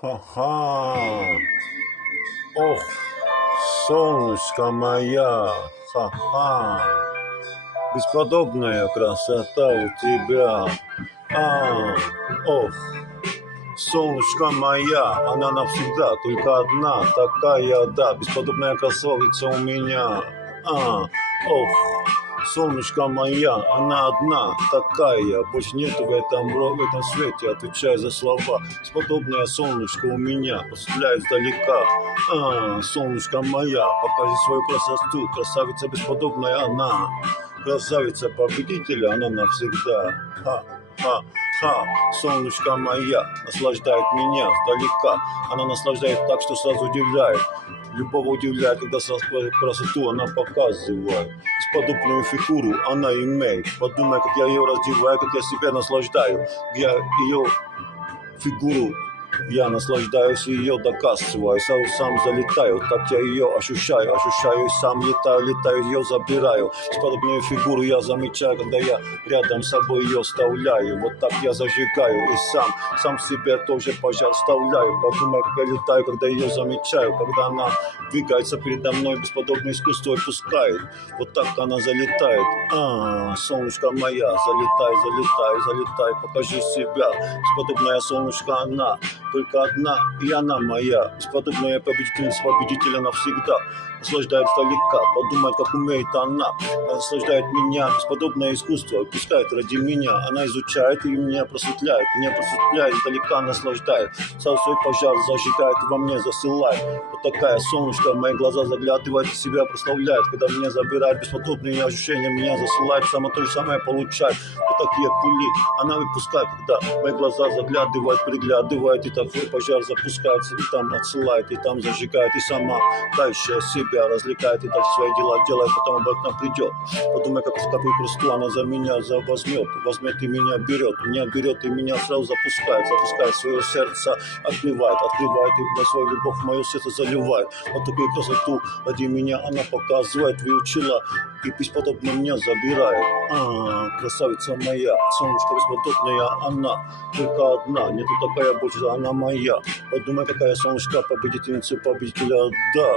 Ха-ха. Ох, солнышко моя, ха-ха. Бесподобная красота у тебя. А, ох, солнышко моя, она навсегда, только одна, такая, да, бесподобная красавица у меня. А, ох, солнышко моя, она одна, такая, больше нету в этом, в этом свете, отвечаю за слова. Бесподобное солнышко у меня, посветляет издалека. А, солнышко моя, покажи свою красоту, красавица бесподобная она. Красавица победителя, она навсегда. Ха, ха, ха, солнышко моя, наслаждает меня сдалека. Она наслаждает так, что сразу удивляет. Любого удивляет, когда со- красоту она показывает. Бесподобную фигуру она имеет. Подумай, как я ее раздеваю, как я себя наслаждаю. Я ее фигуру я наслаждаюсь ее доказываю, сам, сам залетаю, так я ее ощущаю, ощущаю сам летаю, летаю, ее забираю. Подобную фигуру я замечаю, когда я рядом с собой ее вставляю. Вот так я зажигаю и сам, сам себе тоже пожар вставляю. Подумай, как я летаю, когда ее замечаю, когда она двигается передо мной, бесподобное искусство пускает. Вот так она залетает. А, солнышко моя, залетай, залетай, залетай, покажи себя. Бесподобное солнышко она, только одна, и она моя. Бесподобная победительница победителя навсегда. Наслаждает далека, подумает, как умеет она. Наслаждает меня, бесподобное искусство, пускает ради меня. Она изучает и меня просветляет, меня просветляет, издалека наслаждает. Сам свой пожар зажигает во мне засылает. Вот такая солнышко мои глаза заглядывает себя прославляет. Когда меня забирает бесподобные ощущения, меня засылает, само то же самое получает. Вот такие пули она выпускает, когда мои глаза заглядывает, приглядывает, и такой пожар запускается, и там отсылает, и там зажигает, и сама дальше себя развлекает, и дальше свои дела делает, потом обратно придет. Подумай, как какую кресту она за меня за возьмет, возьмет и меня берет, меня берет и меня сразу запускает, запускает свое сердце, открывает, открывает и на свою любовь мое сердце заливает. Вот такую красоту ради меня она показывает, выучила и бесподобно меня забирает. А, красавица моя, солнышко бесподобная она, только одна, нету такая больше, она моя. Подумай, какая солнышко победительница победителя, да.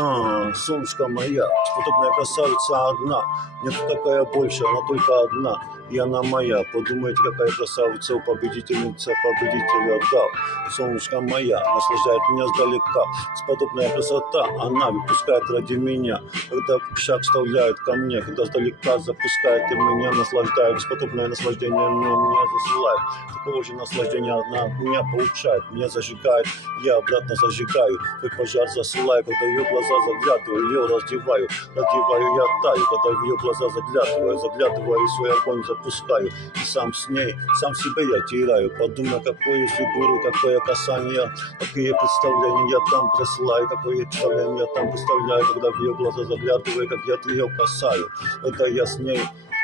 А, солнышко моя, бесподобная красавица одна, нету такая больше, она только одна, и она моя. Подумайте, какая красавица у победительница победителя, да. Солнышко моя, наслаждает меня сдалека. Бесподобная красота, она выпускает ради меня. Когда шаг вставляет ко мне, когда сдалека запускает и меня наслаждает. Бесподобное наслаждение на меня засылает. Такого же наслаждения она меня получает. Меня зажигает, я обратно зажигаю. Твой пожар засылаю, когда ее глаза заглядываю, ее раздеваю. Раздеваю, я таю, когда в ее глаза заглядываю, заглядываю и свой огонь запускаю. И сам с ней, сам себя я теряю. Подумай, какую фигуру, какое касание, какие представления я там присылаю, какое представление я там представляю, когда в ее глаза заглядываю, как я ее касаю. Когда я с ней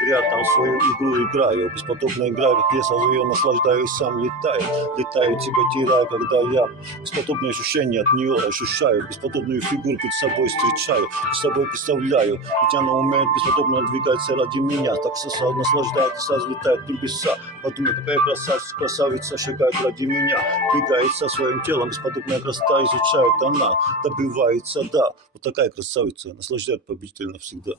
рядом свою игру играю, бесподобно играю, я ее наслаждаюсь, сам летаю, летаю, тебя теряю, когда я бесподобные ощущения от нее ощущаю, бесподобную фигуру перед собой встречаю, с собой представляю, ведь она умеет бесподобно двигаться ради меня, так сразу наслаждает и сразу летает в небеса, подумай, какая красавица, красавица шагает ради меня, двигается своим телом, бесподобная красота изучает она, добивается, да, вот такая красавица, наслаждает победитель навсегда.